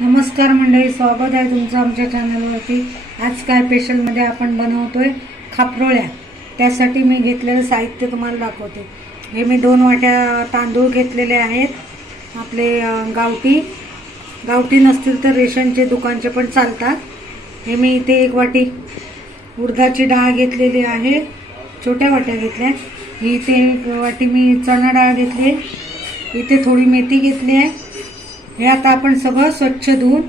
नमस्कार मंडळी स्वागत आहे तुमचं आमच्या चॅनलवरती. आज काय स्पेशलमध्ये आपण बनवतोय? खापरोळ्या. त्यासाठी मी घेतलेलं साहित्य तुम्हाला दाखवते. हे मी दोन वाट्या तांदूळ घेतलेले आहेत. आपले गावठी. गावठी नसतील तर रेशनचे दुकानचे पण चालतात. हे मी इथे एक वाटी उडदाची डाळ घेतलेली आहे. छोट्या वाट्या घेतल्या. ही इथे एक वाटी मी चणा डाळ घेतली आहे. इथे थोडी मेथी घेतली आहे. हे आता आपण सगळं स्वच्छ धुवून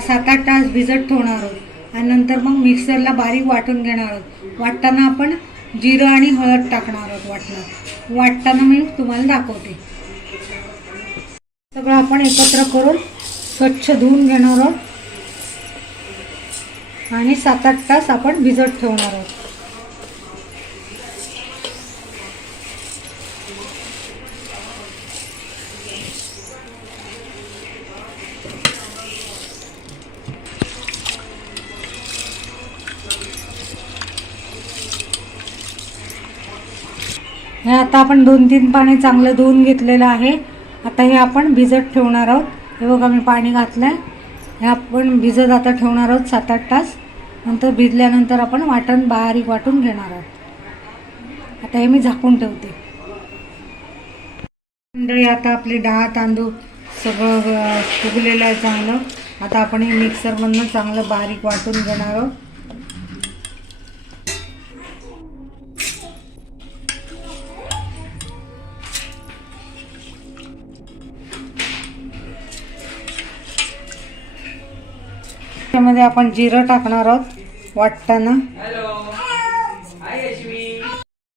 सात आठ तास भिजत ठेवणार आहोत. आणि नंतर मग मिक्सरला बारीक वाटून घेणार आहोत. वाटताना आपण जिरं आणि हळद टाकणार आहोत वाटणार वाटताना मी तुम्हाला दाखवते. सगळं आपण एकत्र करून स्वच्छ धुवून घेणार आहोत. आणि सात आठ तास आपण भिजत ठेवणार आहोत. हे आता आपण दोन तीन पाणी चांगलं धुवून घेतलेलं आहे. आता हे आपण भिजत ठेवणार आहोत. हे बघा मी पाणी घातलं आहे हे आपण भिजत आता ठेवणार आहोत सात आठ तास. नंतर भिजल्यानंतर आपण वाटण बारीक वाटून घेणार आहोत. आता हे मी झाकून ठेवते. मंडळी आता आपले डाळ तांदूळ सगळं अं, फुगलेलं आहे चांगलं. आता आपण हे मिक्सरमधनं चांगलं बारीक वाटून घेणार आहोत. त्यामध्ये आपण जिरं टाकणार आहोत वाटताना.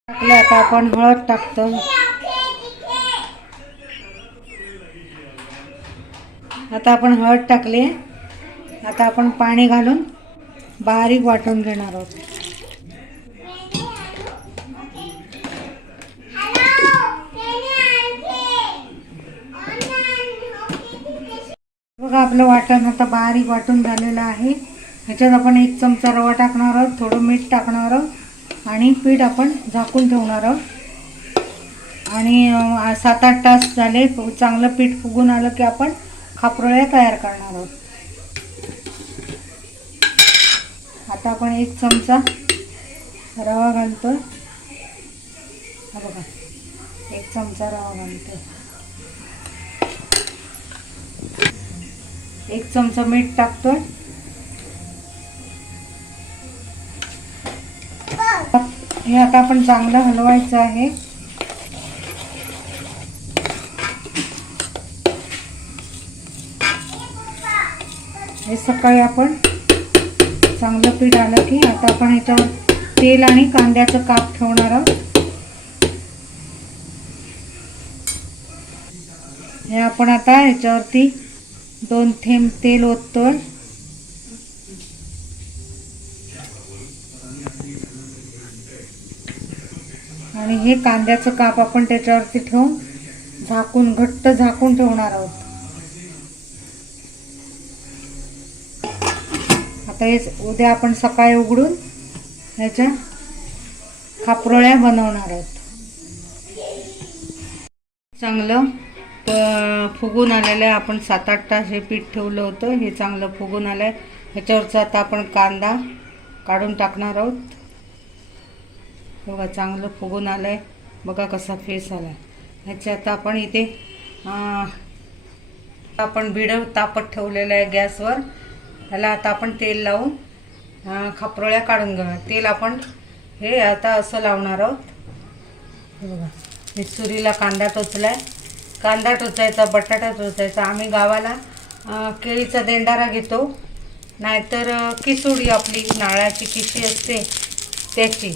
टाकले आता आपण हळद टाकतो. आता आपण हळद टाकली. आता आपण पाणी घालून बारीक वाटून घेणार आहोत. बघा आपलं वाटण आता बारीक वाटून झालेलं आहे. ह्याच्यात आपण एक चमचा रवा टाकणार आहोत थोडं मीठ टाकणार आहोत आणि पीठ आपण झाकून ठेवणार आहोत. आणि सात आठ तास झाले चांगलं पीठ फुगून आलं की आपण खापरोळ्या तयार करणार आहोत. आता आपण एक चमचा रवा घालतो बघा एक चमचा रवा घालतो एक चमचा मीठ टाकतो हे आता आपण चांगलं हलवायचं आहे. हे सकाळी आपण चांगलं पीठ आलं की आता आपण ह्याच्यावर तेल आणि कांद्याचं काप ठेवणार आहोत. हे आपण आता ह्याच्यावरती दोन थेंब तेल ओततोय. आणि हे कांद्याचं काप आपण त्याच्यावरती ठेवून झाकून घट्ट झाकून ठेवणार आहोत. आता हे उद्या आपण सकाळी उघडून ह्याच्या खापरोळ्या बनवणार आहोत. चांगलं फुगून आलेलं आहे. आपण सात आठ तास हे पीठ ठेवलं होतं. हे चांगलं फुगून आलं आहे ह्याच्यावरचा आता आपण कांदा काढून टाकणार आहोत. बघा चांगलं फुगून आलं आहे बघा कसा फेस आला आहे ह्याच्या आता आपण इथे आपण भिडं तापत ठेवलेलं आहे गॅसवर. ह्याला आता आपण तेल लावून खापरोळ्या काढून घेऊया तेल आपण हे आता असं लावणार आहोत. बघा हे सुरीला कांदा टोचलाय. कांदा टोचायचा बटाटा टोचायचा. आम्ही गावाला केळीचा देंडारा घेतो. नाहीतर किसुडी आपली नारळाची किशी असते त्याची.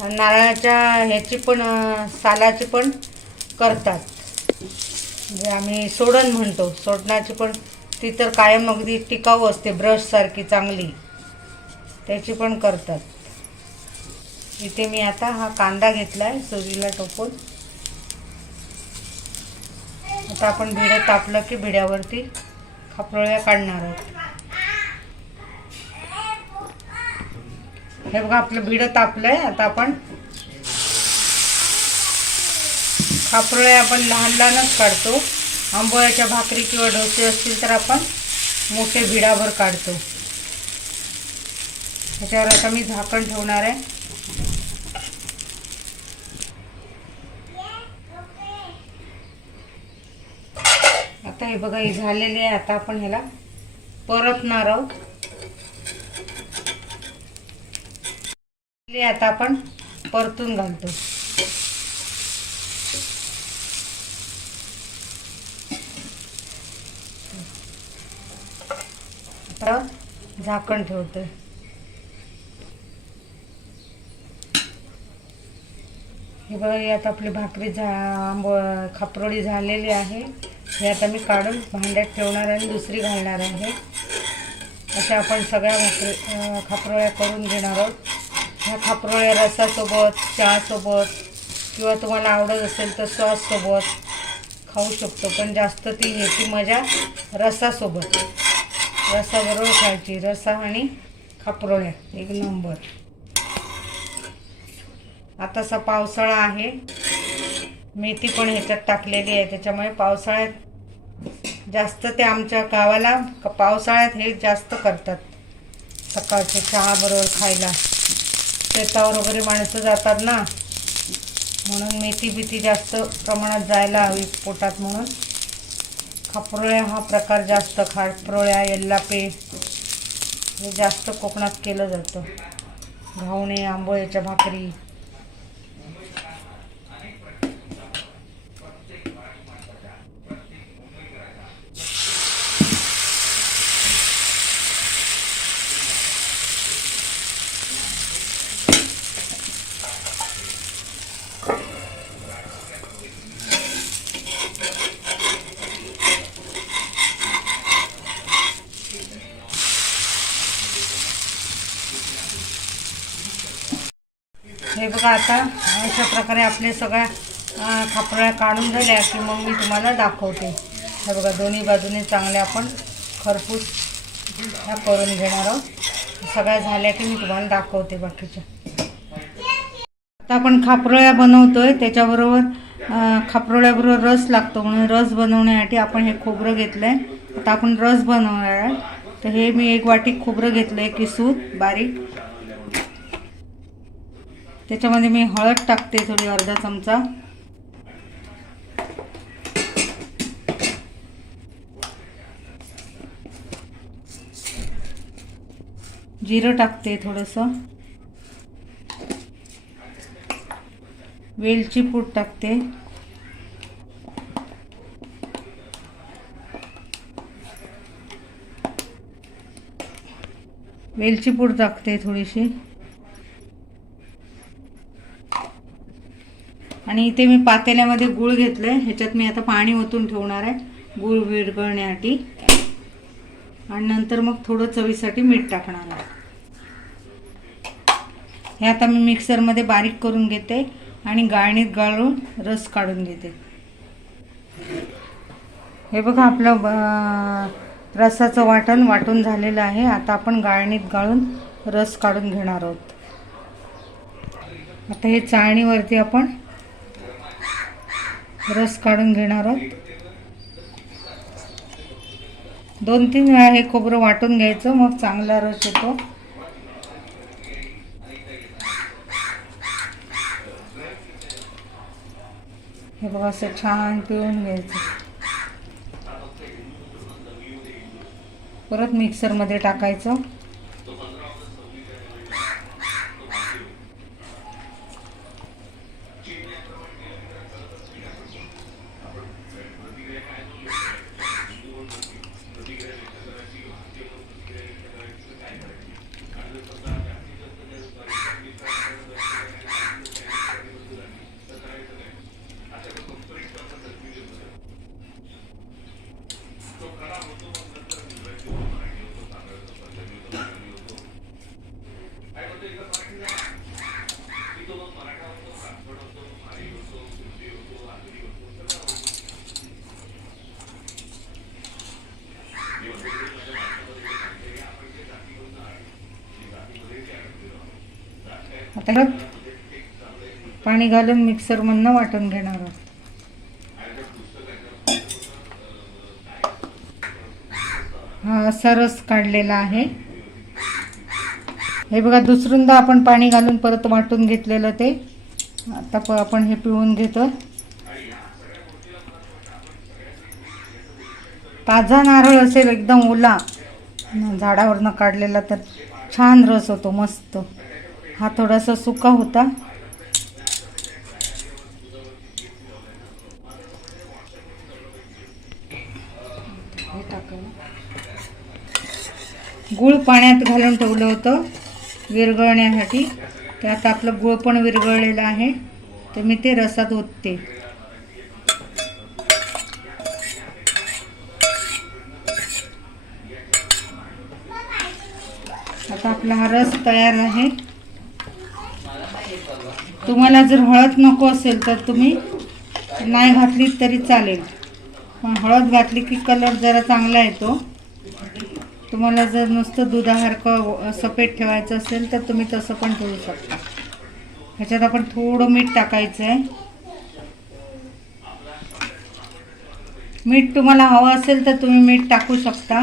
नारळाच्या ह्याची पण सालाची पण करतात. म्हणजे आम्ही सोडण म्हणतो. सोडणाची पण ती तर कायम अगदी टिकाऊ असते ब्रशसारखी चांगली. त्याची पण करतात. इथे मी आता हा कांदा घेतला आहे सुरीला टोपून. आता आपण भिडं तापलं की भिड्यावरती खापरोळ्या काढणार आहोत. हे बघा आपलं भिडं तापलं आहे आता आपण खापरोळ्या आपण लहान लहानच काढतो. आंबोळ्याच्या भाकरी किंवा डोसे असतील तर आपण मोठे भिडाभर काढतो. त्याच्यावर आता मी झाकण ठेवणार आहे. आता हे बघा हे झालेले आहे. आता आपण ह्याला परतणार आहोत. आता आपण परतून घालतो. आता झाकण ठेवतोय. हे बघा यात आता आपली भाकरी झा आंबो खापरोळी झालेली आहे. हे आता मी काढून भांड्यात ठेवणार आणि दुसरी घालणार आहे. अशा आपण सगळ्या भाकरी खापरोळ्या करून घेणार आहोत. ह्या खापरोळ्या रसासोबत चहासोबत किंवा तुम्हाला आवडत असेल तर सॉससोबत खाऊ शकतो. पण जास्त ती याची मजा रसासोबत. रसाबरोबर खायची रसा आणि खापरोळ्या एक नंबर. आताचा पावसाळा आहे. मेथी पण ह्याच्यात टाकलेली आहे. त्याच्यामुळे पावसाळ्यात जास्त ते आमच्या गावाला क- पावसाळ्यात हे जास्त करतात. सकाळचे चहा बरोबर खायला. शेतावर वगैरे माणसं जातात ना. म्हणून मेथी बिथी जास्त प्रमाणात जायला हवी पोटात म्हणून. खापरोळ्या हा प्रकार जास्त खापरोळ्या येल्लापे हे जास्त कोकणात केलं जातं. घावणे आंबोळ्याच्या भाकरी हे बघा आता. अशा प्रकारे आपले सगळ्या खापऱ्या काढून झाल्या की मग मी तुम्हाला दाखवते. हे बघा दोन्ही बाजूने चांगल्या आपण खरपूस ह्या करून घेणार आहोत. सगळ्या झाल्या की मी तुम्हाला दाखवते बाकीच्या. आता आपण खापरोळ्या बनवतोय. त्याच्याबरोबर खापरोळ्याबरोबर रस लागतो. म्हणून रस बनवण्यासाठी आपण हे खोबरं घेतलं आहे आता आपण रस बनवणार आहे तर हे मी एक वाटी खोबरं घेतलं आहे किसून बारीक. त्याच्यामध्ये मी हळद टाकते थोडी अर्धा चमचा. जिरं टाकते थोडंसं. वेलची पूड टाकते. वेलची पूड टाकते थोडीशी. आणि इथे मी पातेल्यामध्ये गूळ घेतलं आहे ह्याच्यात मी आता पाणी ओतून ठेवणार आहे. गूळ विरघळण्यासाठी. आणि नंतर मग थोडं चवीसाठी मीठ टाकणार आहे. हे आता मी मिक्सरमध्ये बारीक करून घेते आणि गाळणीत गाळून रस काढून घेते. हे बघा आपलं ब- रसाचं वाटण वाटून झालेलं आहे. आता आपण गाळणीत गाळून रस काढून घेणार आहोत. आता हे चाळणीवरती आपण रस काढून घेणार आहोत. दोन तीन वेळा हे खोबरं वाटून घ्यायचं मग चांगला रस येतो. हे बघा असं छान पिळून घ्यायचं. परत मिक्सरमध्ये टाकायचं. आता पाणी घालून मिक्सरमधनं वाटून घेणार आहोत. हा असा रस काढलेला आहे. हे बघा दुसरूनदा आपण पाणी घालून परत वाटून घेतलेलं ते. आता प- आपण हे पिळून घेतो. ताजा नारळ असेल एकदम ओला. झाडावरनं काढलेला तर छान रस होतो मस्त. हा थोडासा सुका होता. गुळ गूळ पाण्यात घालून ठेवलं होतं विरघळण्यासाठी. त्यात आता आपलं गूळ पण विरघळलेलं आहे. तर मी ते रसात ओतते. आता आपला हा रस तयार आहे. तुम्हाला जर हळद नको असेल तर तुम्ही नाही घातली तरी चालेल. पण हळद घातली की कलर जरा चांगला येतो. तुम्हाला जर नुसतं दुधासारखं सफेद ठेवायचं असेल तर तुम्ही तसं पण ठेवू शकता. ह्याच्यात आपण थोडं मीठ टाकायचं आहे मीठ तुम्हाला हवं असेल तर तुम्ही मीठ टाकू शकता.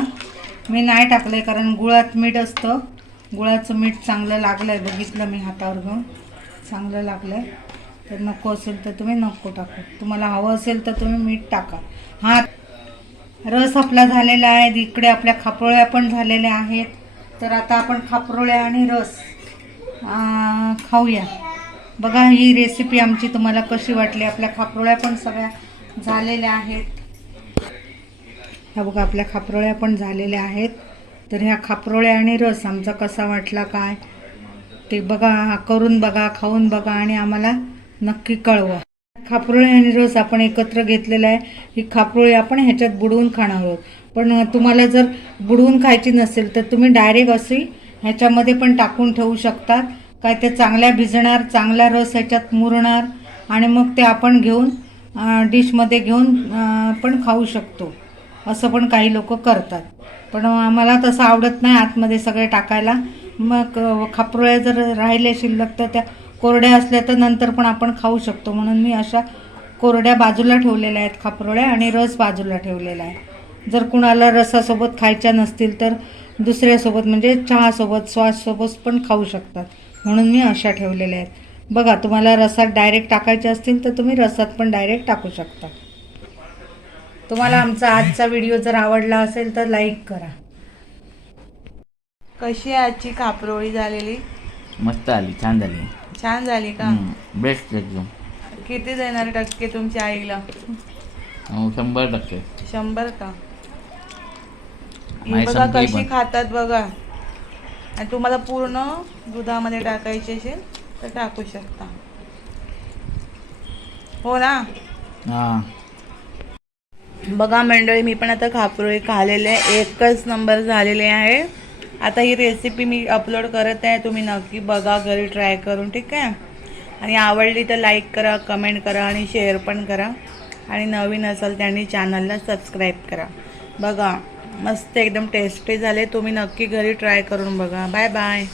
मी नाही टाकलं आहे कारण गुळात मीठ असतं. गुळाचं मीठ चांगलं लागलं आहे बघितलं मी हातावर घेऊन. चांगलं लागलं आहे तर नको असेल तर तुम्ही नको टाकू. तुम्हाला हवं असेल तर तुम्ही मीठ टाका. हा. रस आपला झालेला आहे. इकडे आपल्या खापरोळ्या पण झालेल्या आहेत. तर आता आपण खापरोळ्या आणि रस खाऊया. बघा ही रेसिपी आमची तुम्हाला कशी वाटली? आपल्या खापरोळ्या पण सगळ्या झालेल्या आहेत. ह्या बघा आपल्या खापरोळ्या पण झालेल्या आहेत. तर ह्या खापरोळ्या आणि रस आमचा कसा वाटला काय? ते बघा करून बघा खाऊन बघा आणि आम्हाला नक्की कळवा. खापरोळी आणि रस आपण एकत्र घेतलेला आहे. ही खापरोळी आपण ह्याच्यात बुडवून खाणार आहोत. पण तुम्हाला जर बुडवून खायची नसेल तर तुम्ही डायरेक्ट अशी ह्याच्यामध्ये पण टाकून ठेवू शकतात. काय ते चांगल्या भिजणार चांगला रस ह्याच्यात मुरणार आणि मग ते आपण घेऊन डिशमध्ये घेऊन पण खाऊ शकतो. असं पण काही लोक करतात. पण आम्हाला तसं आवडत नाही आतमध्ये सगळे टाकायला. मग खापरोळ्या जर राहिल्या शिल्लक तर त्या कोरड्या असल्या तर नंतर पण आपण खाऊ शकतो. म्हणून मी अशा कोरड्या बाजूला ठेवलेल्या आहेत खापरोळ्या आणि रस बाजूला ठेवलेला आहे. जर कुणाला रसासोबत खायच्या नसतील तर दुसऱ्यासोबत म्हणजे चहासोबत सॉससोबत पण खाऊ शकतात. म्हणून मी अशा ठेवलेल्या आहेत. बघा तुम्हाला रसात डायरेक्ट टाकायचे असतील तर तुम्ही रसात पण डायरेक्ट टाकू शकता. तुम्हाला आमचा आजचा व्हिडिओ जर आवडला असेल तर लाईक करा. कशी आहे आजची कापरोळी झालेली? मस्त आली छान झाली. छान झाली का? बेस्ट एकदम. किती देणार टक्के तुमच्या आईला? शंभर टक्के. शंभर का? ही बघा कशी. खातात बघा. आणि तुम्हाला पूर्ण दुधामध्ये टाकायची असेल तर टाकू शकता. हो ना? हा. बघा मंडळी मी पण आता खापरोळी खाल्लेले एकच नंबर झालेले आहे. आता ही रेसिपी मी अपलोड करत आहे तुम्ही नक्की बघा घरी ट्राय करून ठीक आहे? आणि आवडली तर लाईक करा कमेंट करा आणि शेअर पण करा. आणि नवीन असाल त्यांनी चॅनलला सबस्क्राईब करा. बघा मस्त एकदम टेस्टी झाले. तुम्ही नक्की घरी ट्राय करून बघा. Bye bye